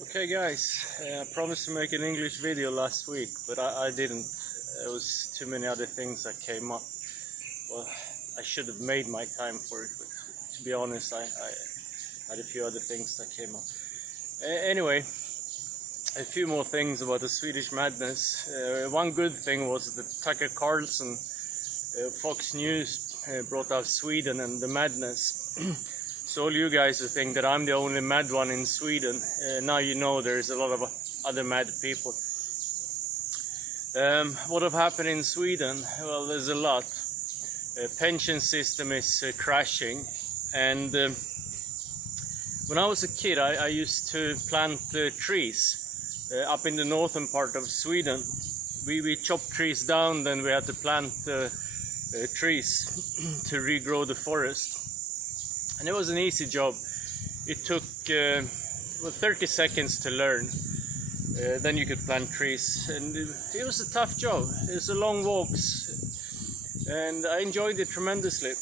Okay guys, I promised to make an English video last week, but I didn't. There was too many other things that came up. Well, I should have made my time for it, but to be honest, I had a few other things that came up. Anyway, a few more things about the Swedish madness. One good thing was that Tucker Carlson, Fox News, brought out Sweden and the madness. So all you guys who think that I'm the only mad one in Sweden, now you know there's a lot of other mad people. What have happened in Sweden? Well, there's a lot. Pension system is crashing, and when I was a kid I used to plant trees up in the northern part of Sweden. We chopped trees down, then we had to plant trees to regrow the forest. And it was an easy job. It took 30 seconds to learn. Then you could plant trees, and it was a tough job. It was a long walks, and I enjoyed it tremendously.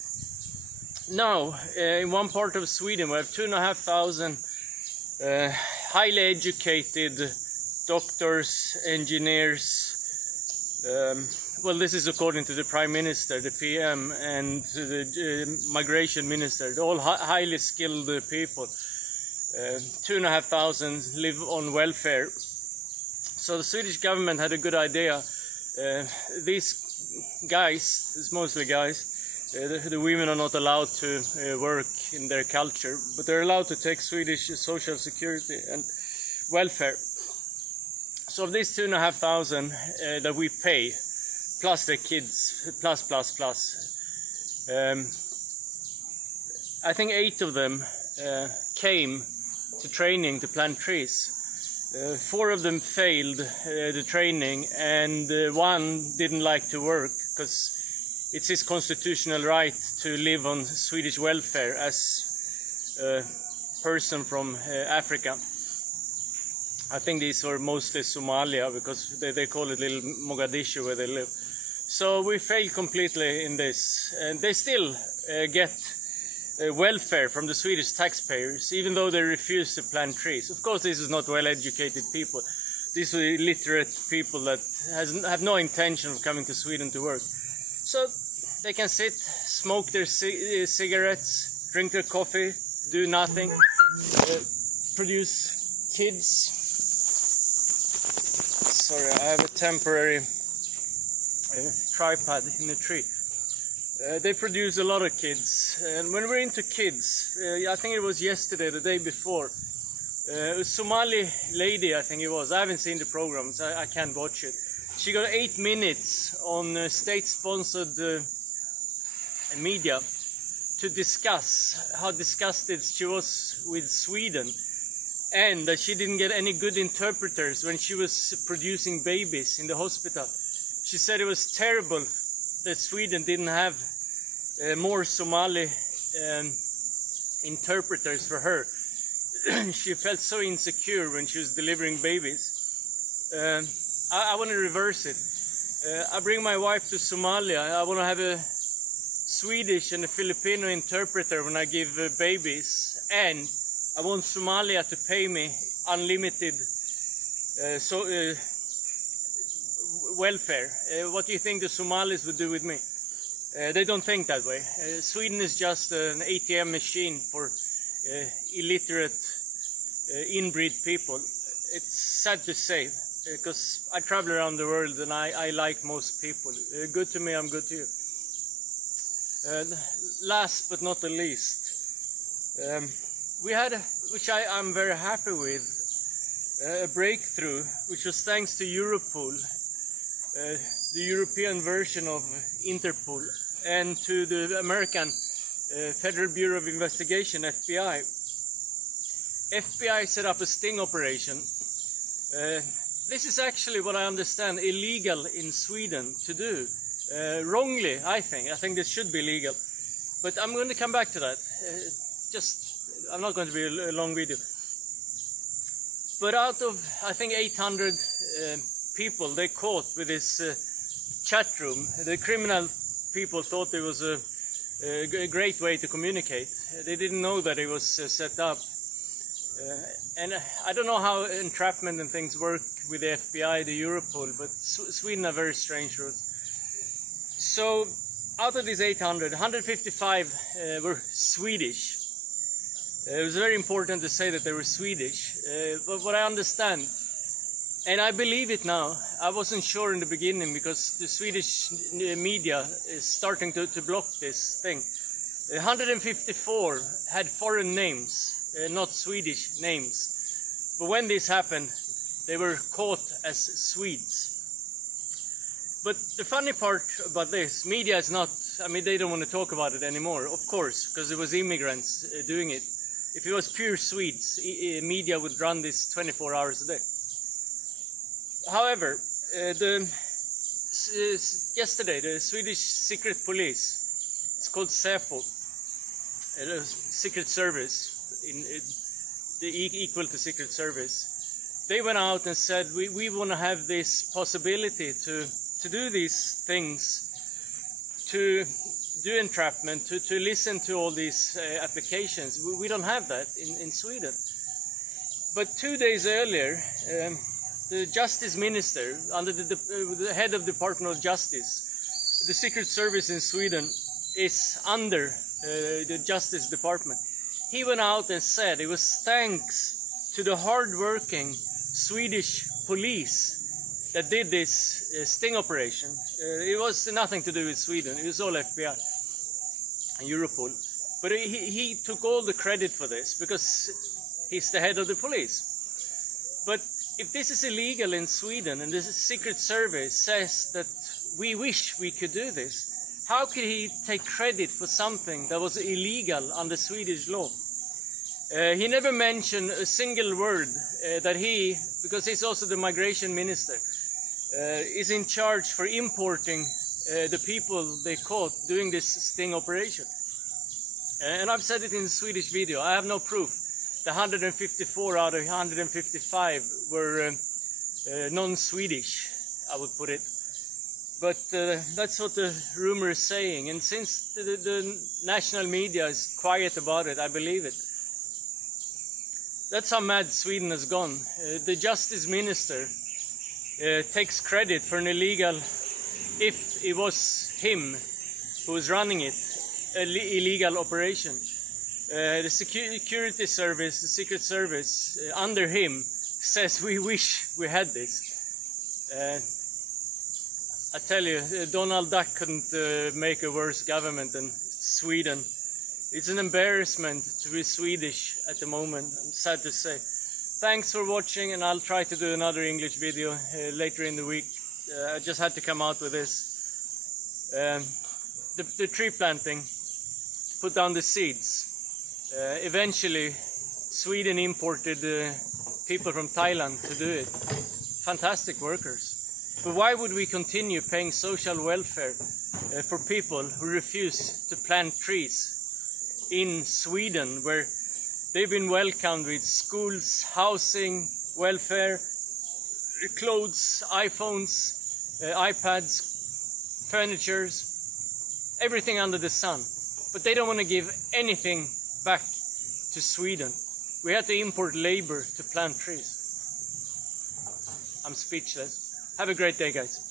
Now, in one part of Sweden, we have 2,500 highly educated doctors, engineers. Well, this is according to the Prime Minister, the PM, and to the Migration Minister. They're all highly skilled people. 2,500 live on welfare. So the Swedish government had a good idea. These guys, it's mostly guys, the women are not allowed to work in their culture, but they're allowed to take Swedish social security and welfare. So of these 2,500 that we pay, plus the kids, plus. I think 8 of them came to training to plant trees. 4 of them failed the training, and 1 didn't like to work because it's his constitutional right to live on Swedish welfare as a person from Africa. I think these were mostly Somalia, because they call it Little Mogadishu where they live. So we failed completely in this, and they still get welfare from the Swedish taxpayers, even though they refuse to plant trees. Of course, this is not well-educated people. These are illiterate people that have no intention of coming to Sweden to work. So they can sit, smoke their cigarettes, drink their coffee, do nothing, produce kids. Sorry, I have a temporary tripod in the tree. They produce a lot of kids, and when we're into kids, I think it was yesterday, the day before, a Somali lady, I think it was, I haven't seen the programs, I can't watch it. She got 8 minutes on state-sponsored media to discuss how disgusted she was with Sweden, and that she didn't get any good interpreters when she was producing babies in the hospital. She said it was terrible that Sweden didn't have more Somali interpreters for her. She felt so insecure when she was delivering babies. I want to reverse it. I bring my wife to Somalia. I want to have a Swedish and a Filipino interpreter when I give babies, and I want Somalia to pay me unlimited welfare. What do you think the Somalis would do with me? They don't think that way. Sweden is just an ATM machine for illiterate, inbreed people. It's sad to say, because I travel around the world and I like most people. Good to me, I'm good to you. Last but not the least, we had, which I'm very happy with, a breakthrough, which was thanks to Europol, the European version of Interpol, and to the American Federal Bureau of Investigation, FBI. FBI set up a sting operation. This is actually, what I understand, illegal in Sweden to do. Wrongly, I think. I think this should be legal. But I'm going to come back to that. I'm not going to be a long video. But out of, I think, 800 people they caught with this chat room, the criminal people thought it was a great way to communicate. They didn't know that it was set up. And I don't know how entrapment and things work with the FBI, the Europol, but Sweden are very strange rules. So out of these 800, 155 were Swedish. It was very important to say that they were Swedish. But what I understand, and I believe it now, I wasn't sure in the beginning because the Swedish media is starting to block this thing. 154 had foreign names, not Swedish names. But when this happened, they were caught as Swedes. But the funny part about this, media is not, I mean, they don't want to talk about it anymore, of course, because it was immigrants doing it. If it was pure Swedes, media would run this 24 hours a day. However, yesterday, the Swedish secret police, it's called Säpo, secret service, equal to secret service. They went out and said, we want to have this possibility to do these things, to do entrapment, to listen to all these applications. We don't have that in Sweden. But 2 days earlier, the Justice Minister, under the head of the Department of Justice, the Secret Service in Sweden is under the Justice Department. He went out and said it was thanks to the hard-working Swedish police that did this sting operation. It was nothing to do with Sweden, it was all FBI and Europol. But he took all the credit for this because he's the head of the police. But if this is illegal in Sweden and the Secret Service says that we wish we could do this, how could he take credit for something that was illegal under Swedish law? He never mentioned a single word that he, because he's also the migration minister, is in charge for importing the people they caught doing this sting operation. And I've said it in the Swedish video, I have no proof. The 154 out of 155 were non-Swedish, I would put it. But that's what the rumor is saying, and since the national media is quiet about it, I believe it. That's how mad Sweden has gone. The Justice Minister takes credit for an illegal, if it was him who was running it, an illegal operation. The security service, the Secret Service, under him, says we wish we had this. I tell you, Donald Duck couldn't make a worse government than Sweden. It's an embarrassment to be Swedish at the moment, I'm sad to say. Thanks for watching, and I'll try to do another English video later in the week. I just had to come out with this. The tree planting, put down the seeds. Eventually, Sweden imported people from Thailand to do it. Fantastic workers. But why would we continue paying social welfare for people who refuse to plant trees in Sweden, where they've been welcomed with schools, housing, welfare, clothes, iPhones, iPads, furnitures, everything under the sun. But they don't want to give anything back to Sweden. We have to import labor to plant trees. I'm speechless. Have a great day, guys.